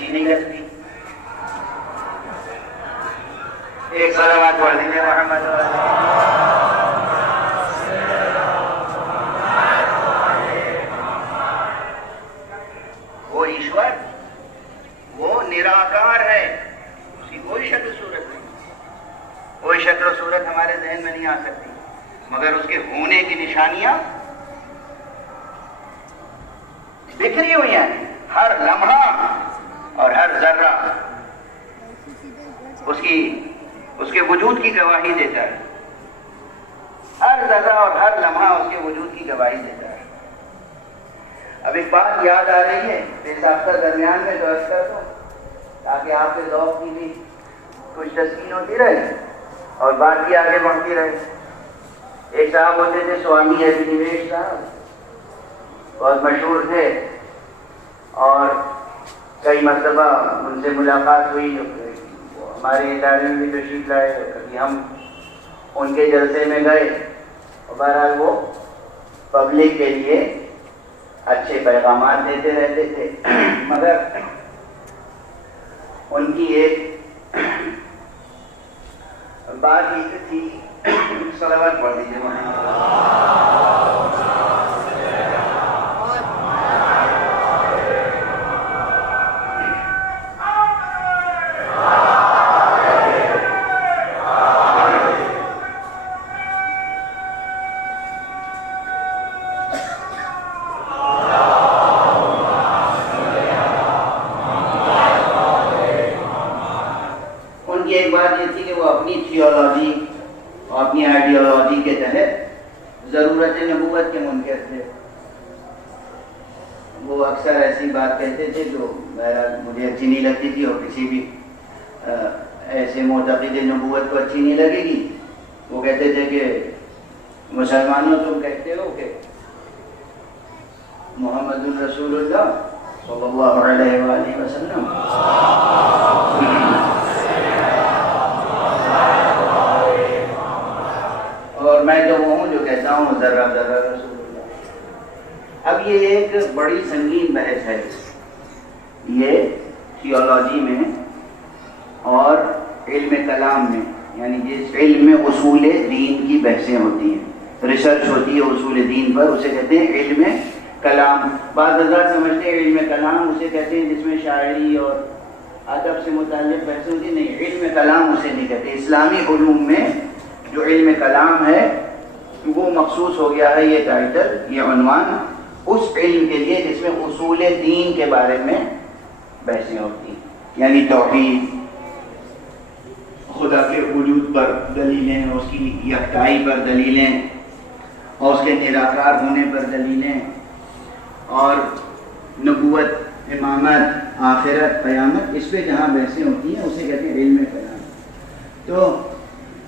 اچھی نہیں لگتی. ایک صلوات پڑھ دیجیے محمد. وہ ایشور وہ نراکار ہے، اس کی کوئی شکل صورت نہیں، کوئی شکل و صورت ہمارے ذہن میں نہیں آ سکتی، مگر اس کے ہونے کی نشانیاں بکھری ہوئی ہیں. ہر لمحہ اور ہر ذرہ اس کے وجود کی گواہی دیتا ہے. ہر ذرہ اور ہر لمحہ اس کے وجود کی گواہی دیتا ہے. اب ایک بات یاد آ رہی ہے بے ساختہ درمیان میں درج کر دوں تاکہ آپ کے ذوق کی بھی کچھ تسکین ہوتی رہے اور بات بھی آگے بڑھتی رہے. ایک صاحب ہوتے تھے سوامی ابھینویش صاحب، بہت مشہور تھے اور کئی مرتبہ ان سے ملاقات ہوئی. ہمارے ادارے میں بھی تشریف لائے، کبھی ہم ان کے جلسے میں گئے اور بہرحال وہ پبلک کے لیے اچھے پیغامات دیتے رہتے تھے. مگر ان کی ایک بات یہ تھی، صلوات پڑھ دیجیے تھیولوجی اور اپنی آئیڈیالوجی کے تحت ضرورت نبوت کے منکر تھے. وہ اکثر ایسی بات کہتے تھے جو مجھے اچھی نہیں لگتی تھی اور کسی بھی ایسے معتقد نبوت کو اچھی نہیں لگے گی. وہ کہتے تھے کہ مسلمانوں تم کہتے ہو کہ محمد الرسول اللہ صلی اللہ علیہ وآلہ وسلم اور میں تو وہ ہوں جو کہتا ہوں ذرہ ذرہ رسول اللہ. اب یہ ایک بڑی سنگین بحث ہے، یہ تھیولوجی میں اور علم کلام میں، یعنی جس علم میں اصول دین کی بحثیں ہوتی ہیں، ریسرچ ہوتی ہے اصول دین پر، اسے کہتے ہیں علم کلام. بعض حضرات سمجھتے ہیں علم کلام اسے کہتے ہیں جس میں شاعری اور ادب سے متعلق بحثیں ہوتی ہیں. نہیں، علم کلام اسے نہیں کہتے. اسلامی علوم میں جو علم کلام ہے وہ مخصوص ہو گیا ہے یہ ٹائٹل، یہ عنوان اس علم کے لیے جس میں اصول دین کے بارے میں بحثیں ہوتی ہیں، یعنی توحید، خدا کے وجود پر دلیلیں، اس کی یکتائی پر دلیلیں اور اس کے نراکار ہونے پر دلیلیں، اور نبوت، امامت، آخرت، قیامت، اس پہ جہاں بحثیں ہوتی ہیں اسے کہتے ہیں علم کلام. تو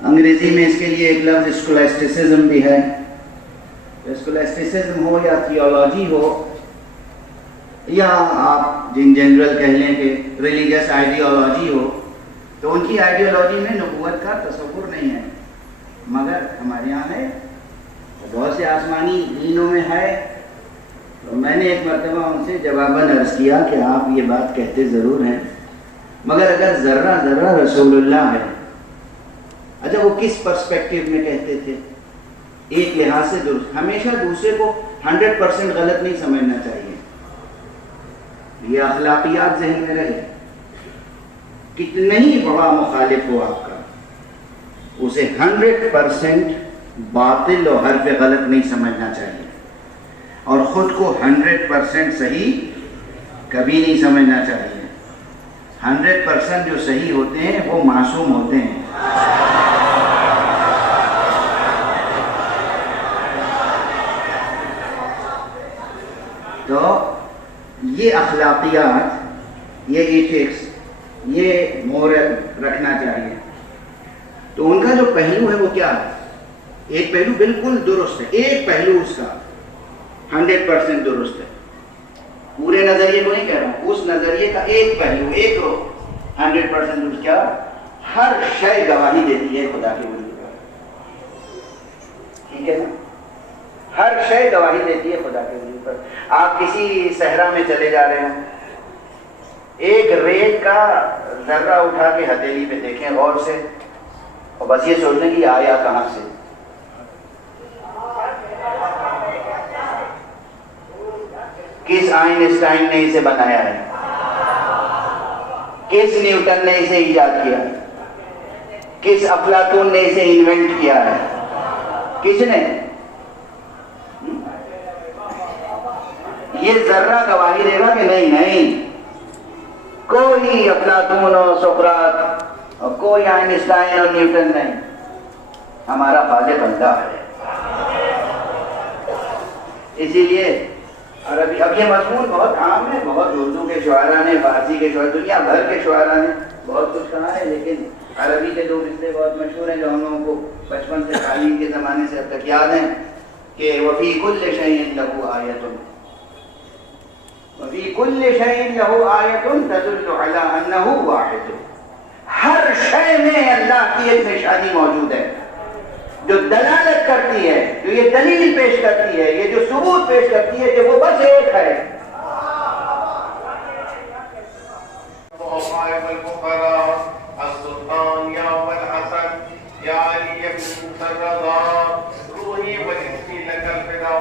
انگریزی میں اس کے لیے ایک لفظ اسکولاسٹسزم بھی ہے. اسکولاسٹسزم ہو یا تھیولوجی ہو یا آپ جن جنرل کہہ لیں کہ ریلیجس آئیڈیالوجی ہو، تو ان کی آئیڈیالوجی میں نبوت کا تصور نہیں ہے، مگر ہمارے یہاں ہے، بہت سے آسمانی دینوں میں ہے. تو میں نے ایک مرتبہ ان سے جواباً عرض کیا کہ آپ یہ بات کہتے ضرور ہیں، مگر اگر ذرہ ذرہ رسول اللہ ہے، اچھا وہ کس پرسپیکٹیو میں کہتے تھے؟ ایک لحاظ سے درست. ہمیشہ دوسرے کو 100% غلط نہیں سمجھنا چاہیے. یہ اخلاقیات ذہن میں رہے. کتنا ہی بڑا مخالف ہو آپ کا، اسے 100% باطل اور حرف غلط نہیں سمجھنا چاہیے، اور خود کو 100% صحیح کبھی نہیں سمجھنا چاہیے. 100% جو صحیح ہوتے ہیں وہ معصوم ہوتے ہیں. تو یہ اخلاقیات، یہ ایتھکس، یہ مورل رکھنا چاہیے. تو ان کا جو پہلو ہے وہ کیا ہے؟ ایک پہلو بالکل درست ہے، ایک پہلو اس کا 100% درست ہے. پورے نظریے کو نہیں کہہ رہا ہوں، اس نظریے کا ایک پہلو، ایک 100% درست. کیا؟ ہر شے گواہی دیتی ہے خدا کے وجود پر. ٹھیک ہے نا؟ ہر شے گواہی دیتی ہے خدا کے وجود پر. آپ کسی صحرا میں چلے جا رہے ہیں، ایک ریت کا ذرہ اٹھا کے ہتھیلی پہ دیکھیں غور سے، اور بس یہ سوچ لیں کہ آیا کہاں سے. کس آئنسٹائن نے اسے بنایا ہے؟ کس نیوٹن نے اسے ایجاد کیا ہے؟ کس افلاطون نے اسے انوینٹ کیا ہے؟ کس نے؟ یہ ذرہ گواہی دے گا کہ نہیں کوئی افلاطون اور سقراط اور کوئی آئنسٹائن اور نیوٹن نہیں، ہمارا خالق اللہ ہے. اسی لیے عربی، اب یہ مضمون بہت عام ہے، بہت اردو کے شعراء نے، فارسی کے شعراء، دنیا بھر کے شعراء نے بہت کچھ کہا ہے، لیکن عربی کے دو رشتے بہت مشہور ہیں جو ہم لوگوں کو بچپن سے تعلیم کے زمانے سے اب تک یاد ہیں کہ وَفِي كُلِّ شَيْءٍ لَهُ آیَةٌ، وَفِي كُلِّ شَيْءٍ لَهُ آیَةٌ تَدُلُّ عَلَىٰ أَنَّهُ وَاحِدٌ. ہر شے میں اللہ کی ایک نشانی موجود ہے جو دلالت کرتی ہے، جو یہ دلیل پیش کرتی ہے، یہ جو ثبوت پیش کرتی ہے کہ وہ بس ایک ہے. السلطان یا والحسن یا علی بن سردا روحی و جسمی لک الفدا